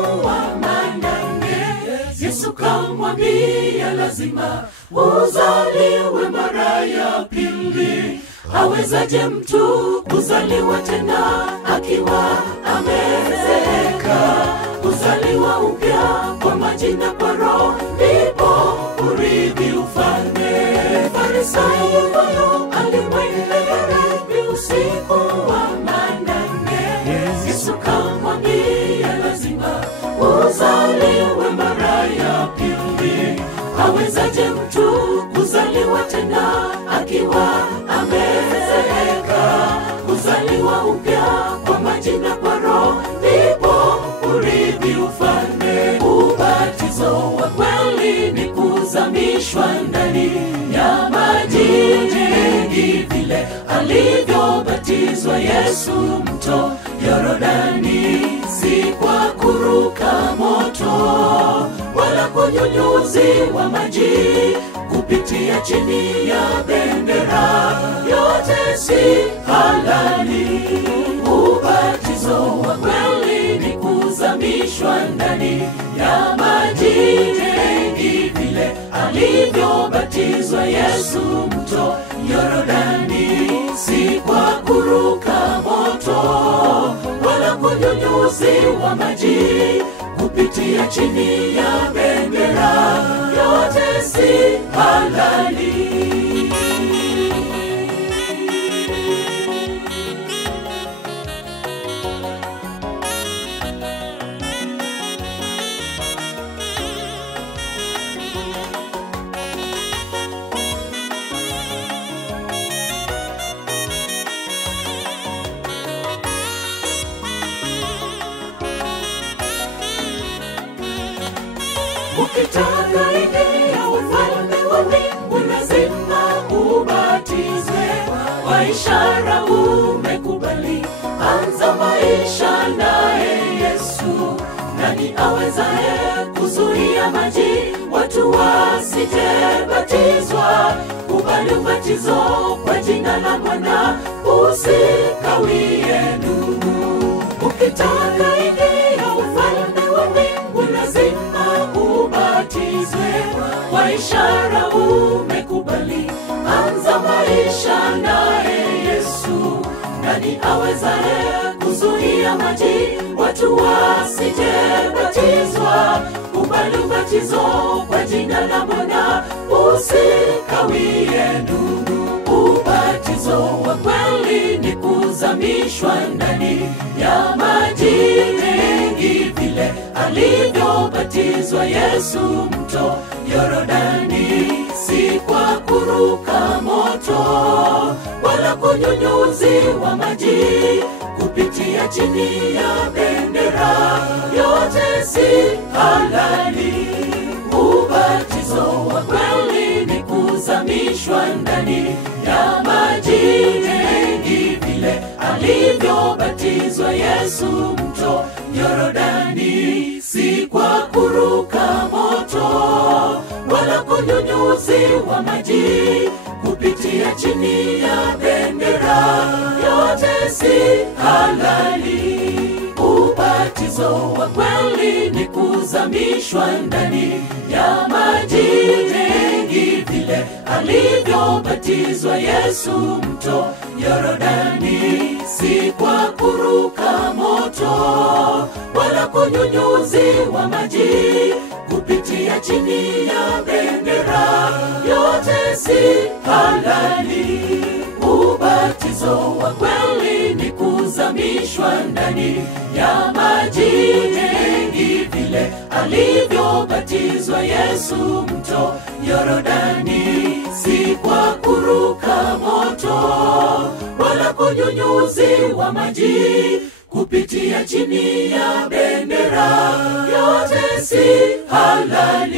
wa manane, Yesu kamwambia lazima uzaliwe mara ya pili. Awezaje mtu kuzaliwa tena akiwa amezeeka? Kuzaliwa upya kwa maji na kwa Roho ndipo urithi ufalme. Farisayo huyo alimwendea usiku wa manane, Yesu kamwambia lazima uzaliwe mara ya pili. Awezaje mtu kuzaliwa tena akiwa amezeeka? Kuzaliwa upya kwa maji na kwa Roho ndipo urithi ufalme. Ubatizo wa kweli ni kuzamishwa ndani ya maji mengi, vile alivyobatizwa Yesu mto Yordani, si kwa kuruka moto wala kunyunyuziwa maji kupitia chini ya bendera, yote si halali. Ubatizo wa kweli ni kuzamishwa ndani ya maji mengi, vile alivyobatizwa Yesu mto Yordani, si kwa kuruka moto wala kunyunyuziwa maji kupitia chini ya bendera, yote si halali. Ukitaka ingia ufalme wa mbingu lazima ubatizwe. Kwa ishara umekubali, anza maisha naye Yesu. Nani awezaye kuzuia maji watu wasije batizwa? Kubali ubatizo kwa jina la Bwana, usikawie ndugu. Ukitaka ingia ufalme wa mbingu lazima ubatizwe. Kwa ishara umekubali, anza maisha naye Yesu. Nani awezaye kuzuia maji watu wasije batizwa? Kubali ubatizo kwa jina la Bwana, usikawie ndugu. Ubatizo wa kweli ni kuzamishwa ndani ya maji mengi, vile alivyobatizwa Yesu mto Yordani, si kwa kuruka moto wala kunyunyuziwa maji kupitia chini ya bendera, yote si halali. Ubatizo wa kweli ni kuzamishwa ndani ya maji mengi, vile alivyobatizwa Yesu mto Yordani, si kwa kuruka moto wala kunyunyuziwa maji kupitia chini ya bendera, yote si halali. Ubatizo wa kweli ni kuzamishwa ndani ya maji mengi, vile alivyobatizwa Yesu mto Yordani, si kwa kuruka moto wala kunyunyuziwa maji kupitia chini ya bendera, yote si halali. Ubatizo wa kweli ni kuzamishwa ndani ya maji mengi, vile alivyobatizwa Yesu mto Yordani, si kwa kuruka moto wala kunyunyuziwa maji kupitia chini ya bendera, yote si halali.